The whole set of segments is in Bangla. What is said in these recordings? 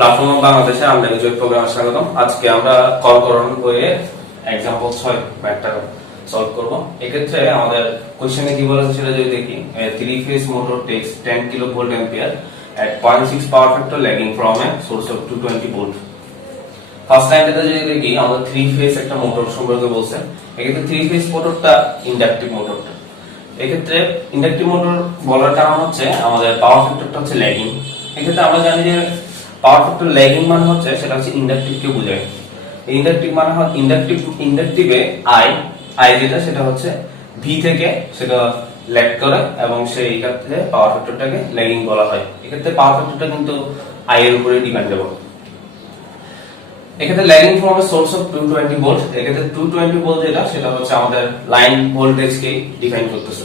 প্ল্যাটফর্ম বাংলাদেশে আমরা গ্রাজুয়েট প্রোগ্রামে স্বাগতম। আজকে আমরা করণ বইয়ের एग्जांपल 6 ম্যাথটা সলভ করব। এক্ষেত্রে আমাদের কোশ্চেনে কি বলেছে সেটা যদি দেখি, 3 phase motor takes 10 kilovolt ampere at 0.6 power factor lagging from a source of 220 volt। First লাইনটাতে যদি দেখি আমাদের 3 phase একটা মোটর সম্পর্কে বলছে। এক্ষেত্রে 3 phase মোটরটা ইন্ডাকটিভ মোটরটা। এক্ষেত্রে ইন্ডাকটিভ মোটর বলার কারণ হচ্ছে আমাদের পাওয়ার ফ্যাক্টরটা হচ্ছে ল্যাগিং। এক্ষেত্রে আমরা জানি যে পাওয়ার ফ্যাক্টর ল্যাগিং মানে হচ্ছে সেটা হচ্ছে ইন্ডাকটিভকে বোঝায়। ইন্ডাকটিভ মানে হয় ইন্ডাকটিভে আই যেটা সেটা হচ্ছে ভি থেকে সেটা ল্যাগ করে এবং সেই ক্ষেত্রে পাওয়ার ফ্যাক্টরটাকে ল্যাগিং বলা হয়। এক্ষেত্রে পাওয়ার ফ্যাক্টরটা কিন্তু আই এর উপরে ডিপেন্ডেবল। এক্ষেত্রে lagging from a source of 220 volt. এক্ষেত্রে 220 ভোল্ট যেটা সেটা হচ্ছে আমাদের লাইন ভোল্টেজকে ডিফাইন করতেছে।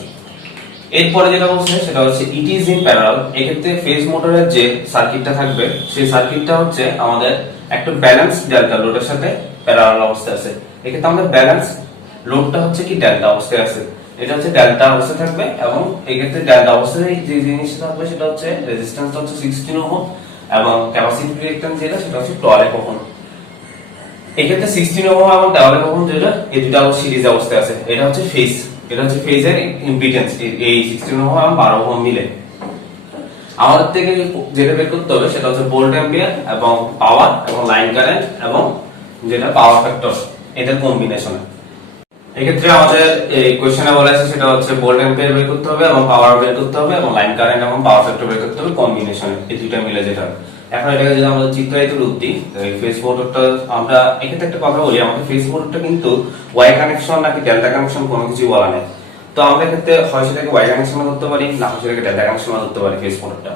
এরপরে যেটা বলছে সেটা হচ্ছে ইট ইজ ইন প্যারালাল। এক্ষেত্রে ফেজ মোটরের যে সার্কিটটা থাকবে সেই সার্কিটটা হচ্ছে আমাদের একটা ব্যালেন্স ডেল্টা লোডের সাথে প্যারালাল অবস্থায় আছে। এক্ষেত্রে আমাদের ব্যালেন্স লোডটা হচ্ছে কি ডেল্টা অবস্থায় আছে, এটা হচ্ছে ডেল্টা অবস্থায় থাকবে এবং এক্ষেত্রে ডেল্টা অবস্থায় যে জিনিসটা থাকবে সেটা হচ্ছে রেজিস্ট্যান্সটা হচ্ছে 16 ওহম এবং ক্যাপাসিটি রিঅ্যাক্ট্যান্স যেটা সেটা হচ্ছে 12 ওহম। এক্ষেত্রে 16 ওহম এবং 12 ওহম যেটা এই দুটো সিরিজ অবস্থায় আছে, এটা হচ্ছে ফেজ, এটা হচ্ছে ফেজের ইম্পিডেন্স। এই 16 ওহম এবং 12 ওহম মিলে আমাদের থেকে যেটা বের করতে হবে সেটা হচ্ছে ভোল্ট অ্যাম্পিয়ার এবং পাওয়ার এবং লাইন কারেন্ট এবং যেটা পাওয়ার ফ্যাক্টর, এদের কম্বিনেশন। এক্ষেত্রে আমাদের এই কোশ্চেনে বলা আছে সেটা হচ্ছে ভোল্ট অ্যাম্পিয়ার বের করতে হবে এবং পাওয়ার বের করতে হবে এবং লাইন কারেন্ট এবং পাওয়ার ফ্যাক্টর বের করতে হবে কম্বিনেশনে, এই দুটো মিলে যেটা। এখন এটাকে যদি আমরা চিত্রায়িত রূপ দিই, এই ফেজ মোটরটা আমরা এক্ষেত্রে একটা কথা বলি, আমাদের ফেজ মোটরটা কিন্তু ওয়াই কানেকশন নাকি ডেল্টা কানেকশন কোনো কিছুই বলা নেই। তো আমরা এক্ষেত্রে হয় সেটাকে ওয়াই কানেকশন ধরতে পারি না হয় সেটাকে ডেল্টা কানেকশন ধরতে পারি ফেজ মোটরটা।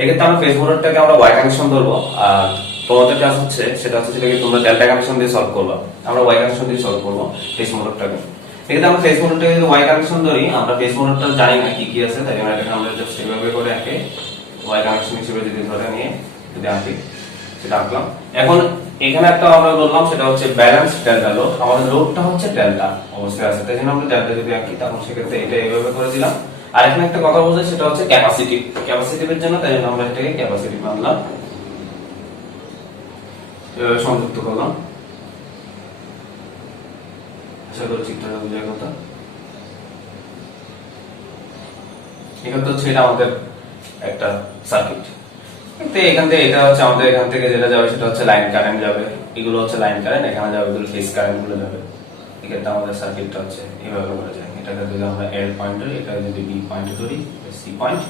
এক্ষেত্রে আমরা ফেজ মোটরটাকে আমরা ওয়াই কানেকশন ধরবো আর তোমাদের কাজ হচ্ছে সেটা হচ্ছে সেটাকে তোমরা ডেল্টা কানেকশন দিয়ে সলভ করবা, আমরা ওয়াই কানেকশন দিয়ে সলভ করবো ফেজ মোটরটাকে। এক্ষেত্রে আমরা ফেজ মোটরটাকে যদি ওয়াই কানেকশন ধরি, আমরা ফেজ মোটরটা জানি না কি কি আছে, তাই জন্য এটাকে আমরা জাস্ট এভাবে করে একে ওয়াই কানেকশন হিসেবে যদি ধরে নিয়ে যদি আঁকি সেটা আঁকলাম। এখন এখানে একটা আমরা বললাম সেটা হচ্ছে ব্যালেন্স ডেল্টা লোড, আমাদের লোডটা হচ্ছে ডেল্টা অবস্থায় আছে, তাই জন্য আমরা ডেল্টা যদি আঁকি তখন সেক্ষেত্রে এটা এইভাবে করে দিলাম। আর এখানে একটা কথা বলছে সেটা হচ্ছে ক্যাপাসিটি, ক্যাপাসিটির জন্য তাই জন্য আমরা এটাকে ক্যাপাসিটি মানলাম, এভাবে সংযুক্ত করলাম। আশা করি চিত্রটা বোঝার কথা। এখানে হচ্ছে এটা আমাদের একটা সার্কিট। এখান থেকে এটা হচ্ছে আমাদের এখান থেকে যেটা যাবে সেটা হচ্ছে লাইন কারেন্ট যাবে, এগুলো হচ্ছে লাইন কারেন্ট, এখানে যাবে এগুলো ফেজ কারেন্ট গুলো যাবে। এক্ষেত্রে আমাদের সার্কিটটা হচ্ছে এইভাবে করে যায়। এটাকে যদি আমরা এ পয়েন্ট ধরি, এটা যদি বি পয়েন্ট ধরি, সি পয়েন্ট,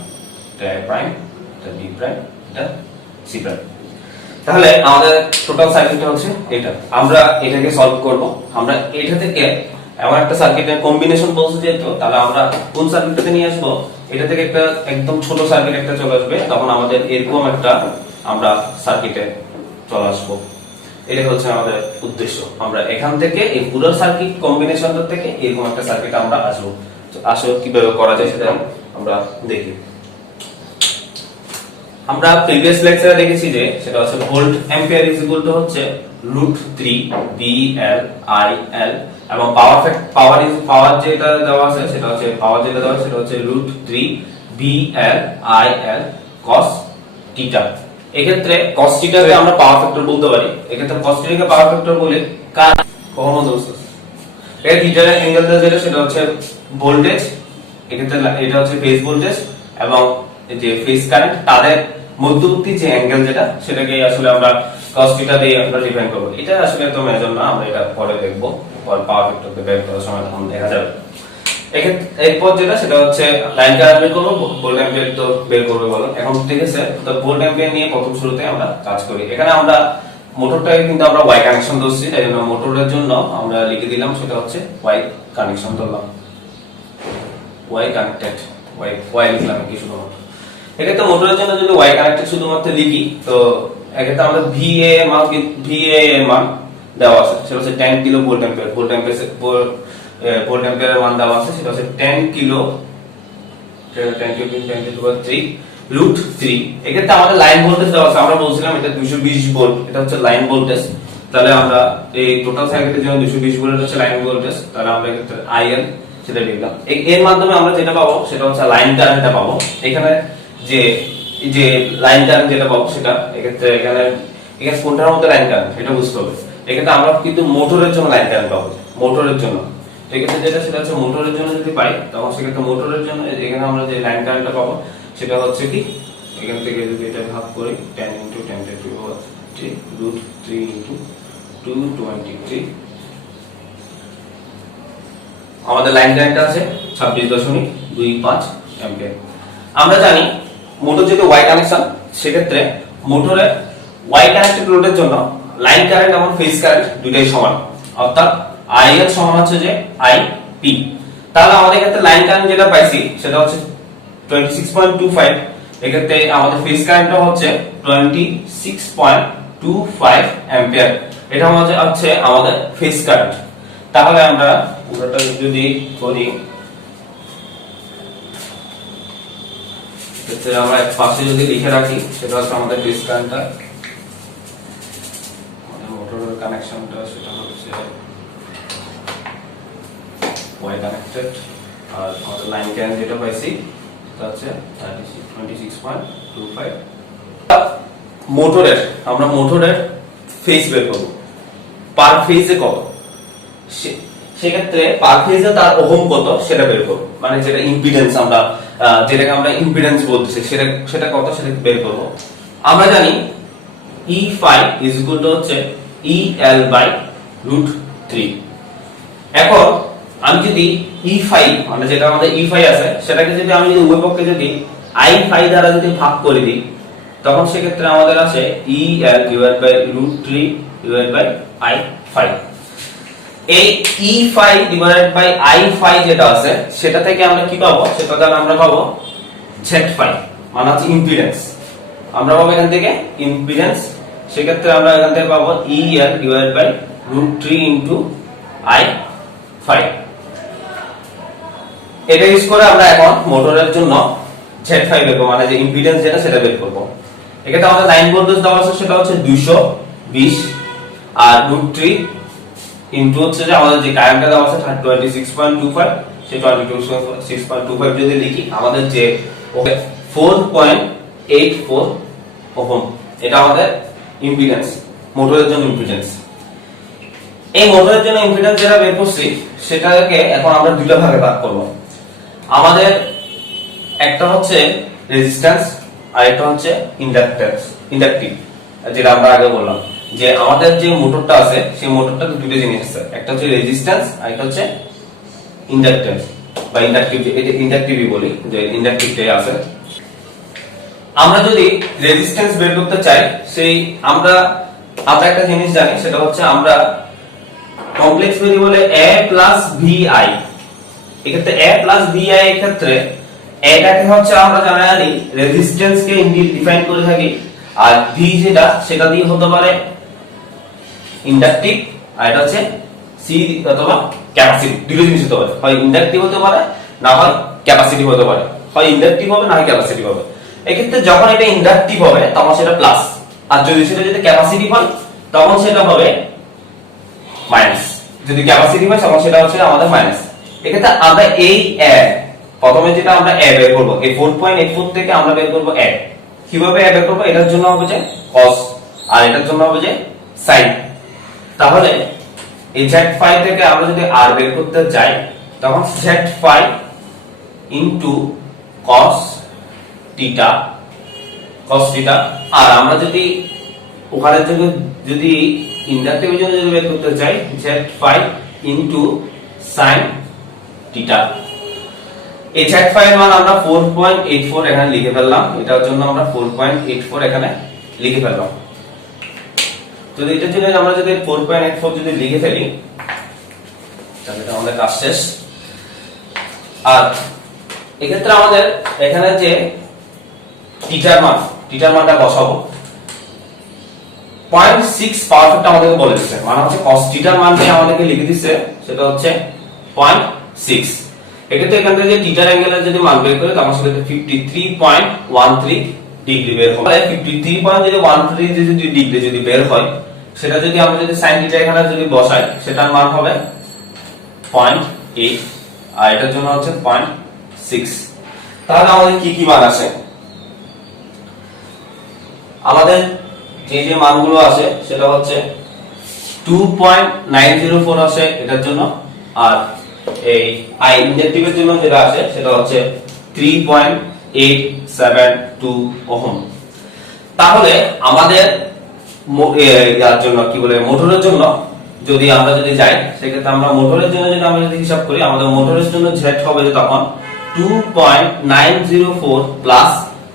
এটা এ প্রাইম, এটা বি প্রাইম, এটা সি প্রাইম। তাহলে আমাদের টোটাল সার্কিটটা হচ্ছে এটা। আমরা এটাকে সলভ করব। আমরা এটা থেকে এমন একটা সার্কিটের কম্বিনেশন বলতে যেহেতু, তাহলে আমরা কোন সার্কিটটাকে নিয়ে আসবো, এটা থেকে একটা একদম ছোট সার্কিট একটা চলে আসবে, তখন আমাদের এরকম একটা আমরা সার্কিটে চলে আসবো। এটা হচ্ছে আমাদের উদ্দেশ্য। আমরা এখান থেকে এই পুরো সার্কিট কম্বিনেশনটা থেকে এরকম একটা সার্কিট আমরা আসবো। তো আসলে কিভাবে করা যায় সেটা আমরা দেখি। আমরা প্রিভিয়াস লেকচারে দেখেছি যে সেটা হচ্ছে volt ampere is equal to হচ্ছে √3 VL IL এবং পাওয়ার যেটা দেওয়া আছে সেটা হচ্ছে √3 VL IL cos θ। এক্ষেত্রে cos θ কে আমরা পাওয়ার ফ্যাক্টর বলতে পারি। এক্ষেত্রে cos θ কে পাওয়ার ফ্যাক্টর বলে কার কখনো দোস্ত এই থিটার অ্যাঙ্গেলটা যেটা সেটা হচ্ছে ভোল্টেজ, এক্ষেত্রে এটা হচ্ছে ফেজ ভোল্টেজ এবং যে ফেজ কারেন্ট তাদের মধ্যবর্তী যে অ্যাঙ্গেল যেটা সেটাকে আসলে আমরা cos θ দিয়ে আমরা ডিফাইন করব। এটা আসলে তো মেজর না, আমরা এটা পরে দেখব, পরে পাওয়ার ফ্যাক্টরকে বের করার সময় তখন দেখা যাবে। এরপর যেটা সেটা হচ্ছে লাইন কারেন্ট বের করব, ভোল্ট অ্যাম্পিয়ার তো বের করবে বলো। এখন ঠিক আছে, তো ভোল্ট অ্যাম্পিয়ার নিয়ে প্রথম শুরুতে আমরা কাজ করি। এখানে আমরা মোটরটাকে কিন্তু আমরা ওয়াই কানেকশন ধরছি, তাই জন্য মোটরের জন্য আমরা লিখে দিলাম সেটা হচ্ছে ওয়াই কানেকশন ধরলাম, ওয়াই কানেক্টেড, ওয়াই লিখলাম কি শুধুমাত্র। এক্ষেত্রে মোটরের জন্য যদি ওয়াই কানেক্টেড শুধুমাত্র লিখি, তো এক্ষেত্রে আমাদের VA এর মান দেওয়া আছে সেটা হচ্ছে 10 কিলো ভোল্ট অ্যাম্পিয়ার। ভোল্ট অ্যাম্পিয়ারের মান দেওয়া আছে সেটা হচ্ছে 10 কিলো 3 এক্ষেত্রে আমাদের লাইন ভোল্টেজ দেওয়া আছে, আমরা বলছিলাম এটা 220 ভোল্ট, এটা হচ্ছে লাইন ভোল্টেজ। তাহলে আমরা এই টোটাল সার্কিটের জন্য 220 ভোল্ট হচ্ছে লাইন ভোল্টেজ, তাহলে আমরা এক্ষেত্রে IL সেটা লিখলাম। এর মাধ্যমে আমরা যেটা পাবো সেটা হচ্ছে লাইন কারেন্টটা পাবো। এখানে যে লাইন কারেন্ট যেটা পাবো সেটা এক্ষেত্রে এখানে এখানে কোনটার মধ্যে লাইন কারেন্ট এটা বুঝতে হবে। এখানে আমরা কিন্তু মোটরের জন্য লাইন কারেন্ট পাবো, মোটরের জন্য। এখানে যেটা সেটা হচ্ছে মোটরের জন্য যদি পাই, তখন সেক্ষেত্রে মোটরের জন্য এখানে আমরা যে লাইন কারেন্টটা পাবো সেটা হচ্ছে কি, এখান থেকে যদি এটা ভাগ করি 10 × 10⁻³ √3 × 223, আমাদের লাইন কারেন্ট আছে 26.25 অ্যাম্পিয়ার। আমরা জানি মোটর যেহেতু ওয়াই কানেকশন, সেক্ষেত্রে মোটরের ওয়াই কানেক্টেড লোডের জন্য লাইন কারেন্ট এবং ফেজ কারেন্ট দুটোই সমান, অর্থাৎ আইএল সমান হচ্ছে যে আইপি। তাহলে আমাদের ক্ষেত্রে লাইন কারেন্ট যেটা পাইছি সেটা হচ্ছে 26.25, এক্ষেত্রে আমাদের ফেজ কারেন্টটা হচ্ছে 26.25 অ্যাম্পিয়ার। এটা হচ্ছে আমাদের ফেজ কারেন্ট। তাহলে আমরা পুরোটা যদি করি, আমরা এক পাশে যদি লিখে রাখি, সেটা হচ্ছে আমাদের ফেজ কারেন্টটা, আমাদের মোটরের কানেকশনটা সেটা হচ্ছে ওয়াই কানেক্টেড, আর আমাদের লাইন কারেন্ট যেটা পাইছি সেটা হচ্ছে 26.25। মোটরের আমরা মোটরের ফেজ বের করব, পার ফেজে কত, সেক্ষেত্রে পার ফেজে তার ওহম কত সেটা বের করব, মানে যেটা ইম্পিডেন্স আমরা যেটাকে আমরা ইম্পিডেন্স বলতেছি সেটা কত সেটা বের করব। আমরা জানি E5 হচ্ছে EL/√3। এখন আমি যদি E5 মানে যেটা আমাদের E5 আছে সেটাকে যদি আমি উভয় পক্ষে যদি I5 দ্বারা যদি ভাগ করে দিই, তখন সেক্ষেত্রে আমাদের আছে EL/√3/I5। এই E5/I5 যেটা আছে সেটা থেকে আমরা কি পাবো, সেটা দ্বারা আমরা পাবো Z5, মানে হচ্ছে ইম্পিডেন্স। আমরা পাবো এখান থেকে ইম্পিডেন্স, সেক্ষেত্রে আমরা এখান থেকে পাবো EL/√3 × I5। এটা ইউজ করে আমরা এখন মোটরের জন্য Z5 বের করব, মানে যে ইম্পিডেন্স যেটা সেটা বের করব। এখানে আমাদের লাইন ভোল্টেজ দেওয়া আছে সেটা হচ্ছে 220, আর √3 ইনটু হচ্ছে যে আমাদের যে কারেন্টটা দেওয়া আছে 26.25, সেই 26.25 যদি লিখি, আমাদের যে 4.84 ওহম, এটা আমাদের ইম্পিডেন্স, মোটরের জন্য ইম্পিডেন্স। এই মোটরের জন্য ইম্পিডেন্স যেটা বের করছি সেটাকে এখন আমরা দুটো ভাগে ভাগ করব। আমাদের একটা হচ্ছে রেজিস্ট্যান্স আর একটা হচ্ছে ইন্ডাকটিভ। যেটা আমরা আগে বললাম যে আমাদের যে মোটরটা আছে সেই মোটরটা দুটো জিনিস আছে, একটা হচ্ছে রেজিস্ট্যান্স আর একটা হচ্ছে ইন্ডাকট্যান্স বা ইন্ডাকটিভ, এটা ইন্ডাকটিভই বলি, যে ইন্ডাকটিভটাই আছে। আমরা যদি রেজিস্ট্যান্স বের করতে চাই, সেই আমরা একটা জিনিস জানি, সেটা হচ্ছে আমরা কমপ্লেক্স ভেরিয়েবলে a + vi, এক্ষেত্রে a + vi এর ক্ষেত্রে এটাকে হচ্ছে আমরা জানি রেজিস্ট্যান্স কে ডিফাইন করে থাকি, আর v যেটা সেটা দিয়ে হতে পারে ইন্ডাকটিভ, আর এটা হচ্ছে c অথবা ক্যাপাসিটিভ। দুটো জিনিস হতে পারে, হয় ইন্ডাকটিভ হতে পারে না হয় ক্যাপাসিটিভ হতে পারে, হয় ইন্ডাকটিভ হবে না হয় ক্যাপাসিটিভ হবে। এক্ষেত্রে যখন এটা ইন্ডাকটিভ হবে তখন সেটা প্লাস, আর যদি ক্যাপাসিটিভ হয় তখন সেটা হবে মাইনাস। যদি ক্যাপাসিটিভ হয় তখন সেটা হচ্ছে আমাদের মাইনাস। এক্ষেত্রে আমরা এই প্রথমে যেটা আমরা বের করব, এই 4.84 থেকে আমরা বের করব কিভাবে বের করব, এটার জন্য হবে যে cos আর এটার জন্য হবে যে sin। তাহলে এই Z5 থেকে আমরা যদি r বের করতে যাই, তখন Z5 cos θ, আর আমরা যদি ওখানে যদি ইন্ডাকটিভের জন্য যদি বের করতে চাই, Z5 sin θ। এই Z5 এর মান আমরা 4.84 এখানে লিখে ফেললাম, এটার জন্য আমরা 4.84 এখানে লিখে ফেললাম। যদি এটার জন্য আমরা যদি 4.84 যদি লিখে ফেলি, তাহলে এটা আমাদের কাজ শেষ। আর এক্ষেত্রে আমাদের এখানে যে থিটার মানটা বসাবো, 0.6 পারফেক্ট আমাদেরকে বলে দিচ্ছে, মানে হচ্ছে cos থিটার মানটা আমাদেরকে লিখে দিচ্ছে, সেটা হচ্ছে 0.6। এক্ষেত্রে এখান থেকে যে থিটার অ্যাঙ্গেলের যদি মান বের করে, তখন সেটা 53.13 ডিগ্রি বের হবে। 53.13 ডিগ্রি যদি বের হয়, সেটা যদি আমরা যদি sin থিটা এখানে যদি বসাই, সেটার মান হবে 0.8, আর এটার জন্য হচ্ছে 0.6। তাহলে আমাদের কি কি মান আছে? আমাদের যে যে মানগুলো আছে সেটা হচ্ছে 2.904 আছে এটার জন্য, আর এই আই ইনজেক্টিভের জন্য যেটা আছে সেটা হচ্ছে 3.872 ওহম। তাহলে আমাদের ইয়ার জন্য কি বলে মোটরের জন্য যদি আমরা যাই সেক্ষেত্রে আমরা মোটরের জন্য যদি আমরা হিসাব করি, আমাদের মোটরের জন্য জেড হবে যে তখন 2.904 প্লাস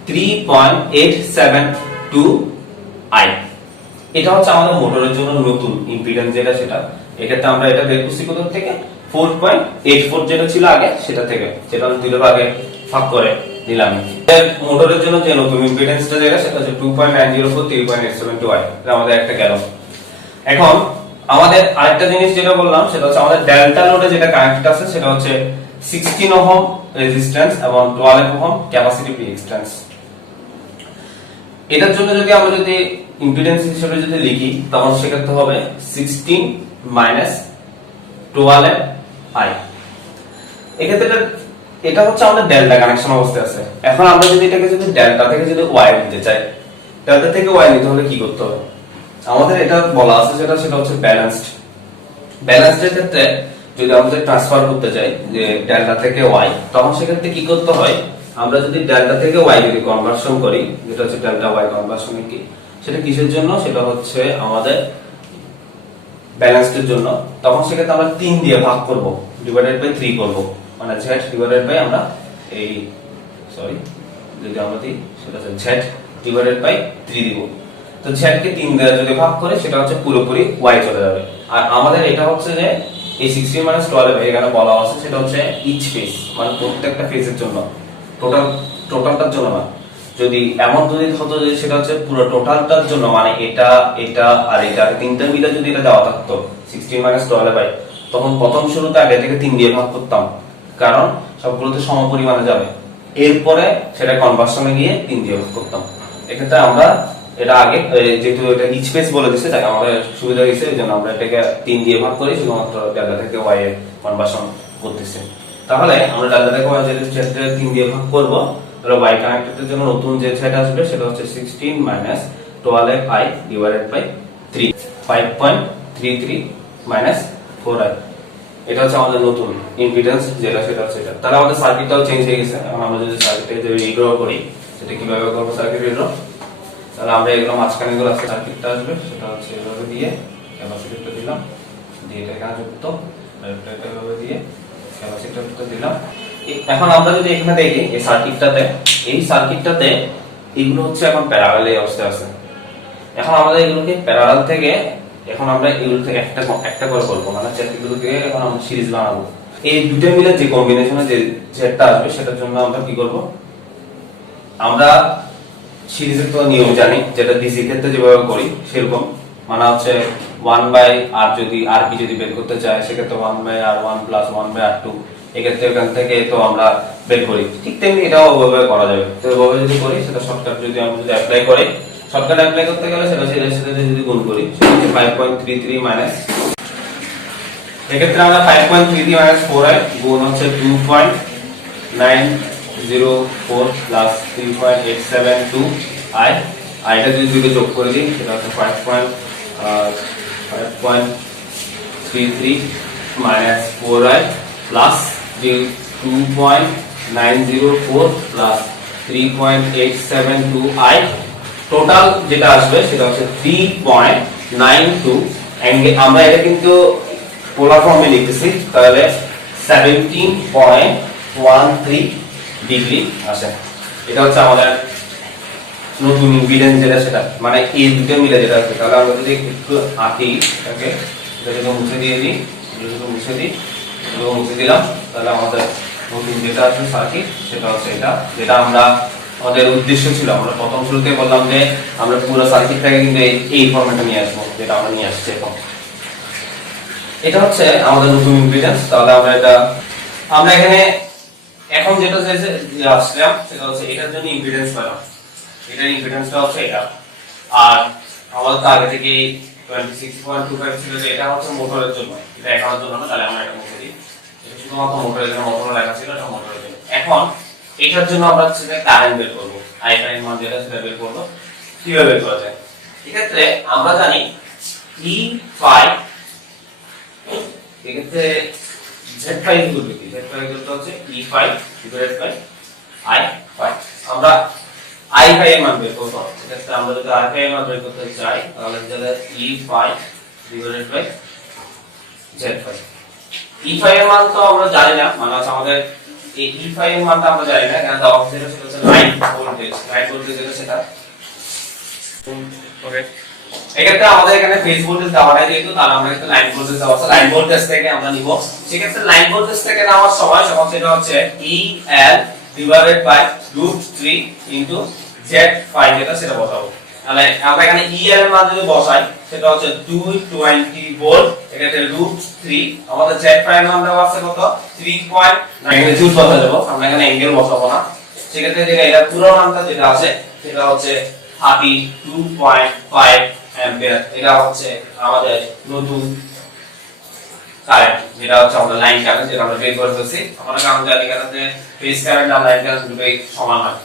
3.872 আই। এটা হচ্ছে আমাদের মোটরের জন্য নতুন ইম্পিডেন্স যেটা সেটা। এক্ষেত্রে আমরা এটা বের করছি কোথা থেকে 4.84 যেটা ছিল আগে সেটা থেকে, সেটা দুটো ভাগে ভাগ করে নিলাম। মোটরের জন্য যে নতুন ইম্পিডেন্সটা যেটা সেটা হচ্ছে 2.904 3.872 আই। এটা আমাদের একটা গেল। এখন আমাদের আরেকটা জিনিস যেটা বললাম সেটা হচ্ছে আমাদের ডেল্টা লোডে যেটা কানেক্টেড আছে সেটা হচ্ছে 16 ওহম রেজিস্ট্যান্স এবং 12 ওহম ক্যাপাসিটিভ রেজিস্ট্যান্স। এটার জন্য যদি আমরা ইম্পিডেন্স হিসেবে লিখি তখন সেক্ষেত্রে হবে 16 মাইনাস 12 আই। এক্ষেত্রে এটা হচ্ছে আমাদের ডেল্টা কানেকশন অবস্থায় আছে। এখন আমরা এটাকে ডেল্টা থেকে ওয়াই নিতে চাই, ডেল্টা থেকে ওয়াই নিতে হলে কি করতে হবে? আমাদের এটা বলা আছে সেটা হচ্ছে ব্যালেন্সড। ব্যালেন্সডের ক্ষেত্রে যদি আমরা ট্রান্সফার করতে চাই যে ডেল্টা থেকে ওয়াই, তখন সেক্ষেত্রে কি করতে হয়? আমরা ডেল্টা থেকে ওয়াই কনভার্সন করি, যেটা হচ্ছে ডেল্টা ওয়াই কনভার্সন কি, সেটা কিসের জন্য? সেটা হচ্ছে আমাদের ব্যালেন্সডের জন্য। তখন সেক্ষেত্রে আমরা 3 দিয়ে ভাগ করব, ডিভাইডেড বাই 3 করব, মানে z ডিভাইডেড বাই আমরা এই সরি যদি আমরা দিই সেটা হচ্ছে z ডিভাইডেড বাই 3 দিব। তো z কে 3 দিয়ে যদি ভাগ করে সেটা হচ্ছে পুরোপুরি y চলে যাবে। আর আমাদের এটা হচ্ছে যে এই 16 মাইনাস 12 এখানে বলা আছে সেটা হচ্ছে ইচ ফেজ, মানে প্রত্যেকটা ফেজের জন্য, টোটালটার জন্য না। যদি এমন হতো যে সেটা হচ্ছে পুরো টোটালটার জন্য, মানে এটা এটা আর এটা তিনটা মিলে যদি এটা দেওয়া থাকতো 16 মাইনাস 12 বাই, তখন প্রথম শুরুতে আগে থেকে 3 দিয়ে ভাগ করতাম, কারণ সবগুলোতে সমপরিমাণে যাবে। এরপরে সেটা কনভার্সনে গিয়ে 3 দিয়ে ভাগ করতাম। এক্ষেত্রে আমরা এটা আগে যেহেতু এটা ইচ ফেজ বলে দিচ্ছে তাই আমাদের সুবিধা হয়েছে, এই জন্য আমরা এটাকে 3 দিয়ে ভাগ করি, শুধুমাত্র ডেল্টা থেকে ওয়াই এর কনভার্সন করতেছি। তাহলে আমরা ডেল্টা থেকে ওয়াই এর ক্ষেত্রে 3 দিয়ে ভাগ করব, তাহলে ওয়াই কানেক্টেডের জন্য নতুন যে সেট আসবে সেটা হচ্ছে 16 minus 12 i divided by 3, 5.33 minus 4 i. এটা হচ্ছে আমাদের নতুন ইম্পিডেন্স যেটা সেটা হচ্ছে এটা। তাহলে আমাদের সার্কিটটাও চেঞ্জ হয়ে গেছে। এখন আমরা সার্কিটটাকে রিড্র করি, সেটা কিভাবে করব সার্কিট রিড্র? তাহলে আমরা এগুলো মাঝখানে গুলো আছে সার্কিটটা আসবে, সেটা হচ্ছে এভাবে দিয়ে ক্যাপাসিটরটা দিলাম, দিয়ে এটা এখানে যুক্ত, এটা এভাবে দিয়ে ক্যাপাসিটরটা দিলাম। এখন আমরা এখানে দেখি এই সার্কিটটাতে এগুলো হচ্ছে এখন প্যারালাল অবস্থায় আছে। এখন আমাদের এগুলোকে প্যারালাল থেকে এখন আমরা এগুলো থেকে একটা করে করব, মানে চারটিগুলোকে এখন আমরা সিরিজ বানাবো। এই দুটো মিলে যে কম্বিনেশনে যে সেটটা আসবে সেটার জন্য আমরা কি করব? আমরা সিরিজের তো নিয়ম জানি, যেটা ডিসি ক্ষেত্রে যেভাবে করি সেরকম, মানে হচ্ছে 1/r যদি rp যদি বের করতে চাই সেক্ষেত্রে 1/r1 প্লাস 1/r2, এক্ষেত্রে এখান থেকে তো আমরা বের করি। ঠিক তেমনি এটাও ওইভাবে করা যাবে। তো ওইভাবে যদি করি সেটা শর্টকাট যদি আমরা অ্যাপ্লাই করি, শর্টকাট অ্যাপ্লাই করতে গেলে সেটা সাথে যদি গুণ করি সেটা হচ্ছে 5.33 মাইনাস, এক্ষেত্রে আমরা 5.33 মাইনাস 4i গুণ হচ্ছে 2.904 প্লাস 3.872 i, আইটা যদি যোগ করে দিই সেটা হচ্ছে 5.33 minus 4i plus 2.904 plus 3.872i, total যেটা আসবে সেটা হচ্ছে 3.92। আমরা এটা কিন্তু পোলার ফর্মে লিখতেছি, তাহলে 17.13 ডিগ্রি আসে। এটা হচ্ছে আমাদের নতুন ইম্পিডেন্স যেটা সেটা, মানে এই দুটো মিলে যেটা আছে। তাহলে আমরা যদি একটু আঁকি এটাকে, এটা মুছে দিয়ে দিই, মুছে দিলাম, তাহলে আমাদের নতুন যেটা আছে সার্কিট সেটা হচ্ছে এটা, যেটা আমরা আমাদের উদ্দেশ্য ছিল। আমরা প্রথম শুরুতে বললাম যে আমরা পুরো সার্কিটটাকে কিন্তু এই ফরম্যাটে নিয়ে আসবো, যেটা আমরা নিয়ে আসছি এখন। এটা হচ্ছে আমাদের নতুন ইম্পিডেন্স। তাহলে আমরা এখানে এখন যেটা আসলাম সেটা হচ্ছে এটার জন্য ইম্পিডেন্স পেলাম, এটার ইম্পিডেন্সটা হচ্ছে এটা। আর আমাদের তো আগে থেকে 26.25 ছিল যে এটা হচ্ছে মোটরের জন্য, এটা এখানের জন্য না। তাহলে আমরা এটা মুছে দিই, এটা শুধুমাত্র মোটরের জন্য, মোটর লেখা ছিল, এটা মোটরের জন্য। এখন এটার জন্য আমরা হচ্ছে কারেন্ট বের করবো, আই কারেন্ট মান যেটা সেটা বের করবো। কিভাবে বের করা যায়? এক্ষেত্রে আমরা জানি ই ফাই এক্ষেত্রে জেড ফাই ইকুয়াল টু কি, জেড ফাই ইকুয়াল টু হচ্ছে E phi divided by I phi. আমরা আই ফাই এর মান বের করব। এক্ষেত্রে আমরা যদি আই ফাই এর মান বের করতে চাই তাহলে যেটা E phi divided by Z phi. E phi এর মান তো আমরা জানি না, মানে হচ্ছে আমাদের এই ই ফাই এর মানটা আমরা জানি না, কারণ দেওয়া হচ্ছে সেটা হচ্ছে লাইন ভোল্টেজ যেটা সেটা। ওকে, এক্ষেত্রে আমাদের এখানে ফেজ ভোল্টেজ দেওয়া নাই যেহেতু, তাহলে আমরা একটা লাইন ভোল্টেজ দেওয়া আছে, লাইন ভোল্টেজ থেকে আমরা নিব। সেক্ষেত্রে লাইন ভোল্টেজ থেকে নেওয়ার সময় সেটা হচ্ছে E L divided by √3 into Z phi যেটা সেটা বসাবো। তাহলে আমরা এখানে ই এল এর মান যদি বসাই সেটা হচ্ছে 220 ভোল্ট, এক্ষেত্রে √3 আমাদের জেড ফাই এর মান দেওয়া আছে কত 3.9 ম্যাগনিটিউড বসাবো, আমরা এখানে অ্যাঙ্গেল বসাবো না। সেক্ষেত্রে যে এটা পুরো মানটা যেটা আছে সেটা হচ্ছে 32.5 অ্যাম্পিয়ার। এটা হচ্ছে আমাদের নতুন কারেন্ট, যেটা হচ্ছে আমাদের লাইন কারেন্ট, যেটা আমরা বের করে ফেলছি। আমরা কারণ জানি কারেন্টে ফেজ কারেন্ট আর লাইন কারেন্ট দুটোই সমান হয়।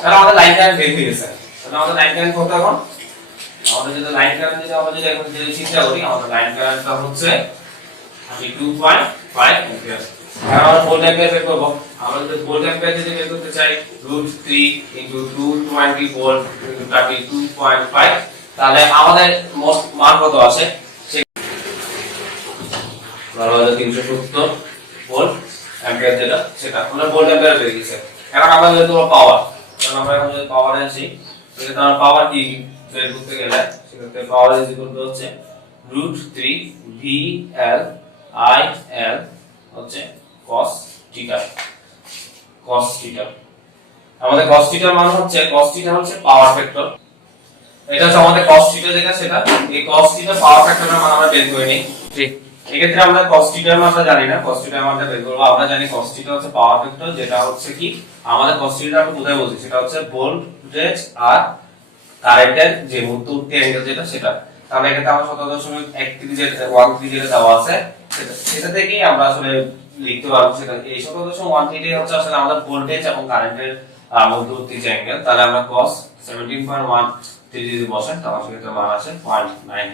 তাহলে আমাদের লাইন কারেন্ট বের হয়ে গেছে। তাহলে আমাদের লাইন কারেন্ট কত এখন? আমাদের যদি লাইন কারেন্ট আমরা যদি এখন যদি চিন্তা করি, আমাদের লাইন কারেন্টটা হচ্ছে 32.5 অ্যাম্পিয়ার। এখন আমরা ভোল্ট অ্যাম্পিয়ার বের করব। আমরা যদি ভোল্ট অ্যাম্পিয়ার যদি বের করতে চাই √3 ইনটু 220 ভোল্ট ইনটু 32.5, তাহলে আমাদের মোট মান কত আসে? 12370 ভোল্ট অ্যাম্পিয়ার যেটা সেটা আমরা ভোল্ট অ্যাম্পিয়ার পেয়ে গেছে। এখন আমরা যদি পাওয়ার, কারণ আমরা এখন যদি পাওয়ারে আসি সেটা আমরা পাওয়ার কি বের করতে গেলে সেক্ষেত্রে পাওয়ার ইজ ইকুয়াল টু হচ্ছে √3 VL IL হচ্ছে cos থিটা। cos থিটা আমাদের cos থিটার মান হচ্ছে, cos থিটা হচ্ছে পাওয়ার ফ্যাক্টর। এটা হচ্ছে আমাদের cos থিটা যেটা সেটা, এই cos থিটা পাওয়ার ফ্যাক্টরের মান আমরা বের করে নিই। ঠিক, এক্ষেত্রে আমরা cos থিটার মানটা জানি না, cos থিটার মানটা বের করব। আমরা জানি cos থিটা হচ্ছে পাওয়ার ফ্যাক্টর, যেটা হচ্ছে কি আমাদের cos থিটাটা আমরা কোথায় বলছি সেটা হচ্ছে ভোল্টেজ আর কারেন্টের যে মধ্যবর্তী অ্যাঙ্গেল যেটা সেটা। তাহলে এক্ষেত্রে আমরা 17.13 যেটা দেওয়া আছে সেটা থেকেই আমরা আসলে লিখতে পারবো। সেটা এই 17.13 হচ্ছে আসলে আমাদের ভোল্টেজ এবং কারেন্টের মধ্যবর্তী যে অ্যাঙ্গেল। তাহলে আমরা cos 17.13 যদি বসাই তাহলে সেটা মান আসে 0.95।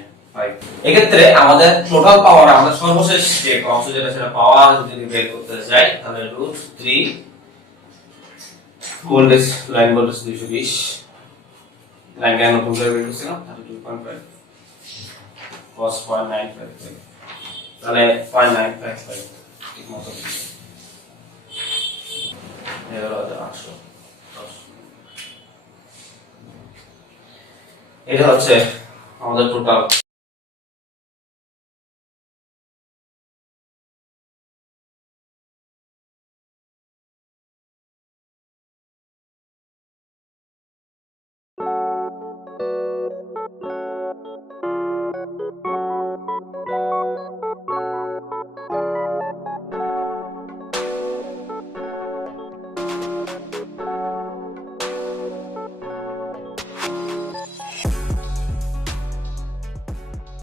এক্ষেত্রে আমাদের টোটাল পাওয়ার, আমাদের সর্বশেষ যে অংশ যেটা সেটা পাওয়ার যদি বের করতে চাই তাহলে √3 voltage, line voltage 220, line current নতুন করে বের করছিলাম 32.5 cos 0.95, তাহলে 0.955 ঠিক মতো এটা হলো 810। এটা হচ্ছে আমাদের টোটাল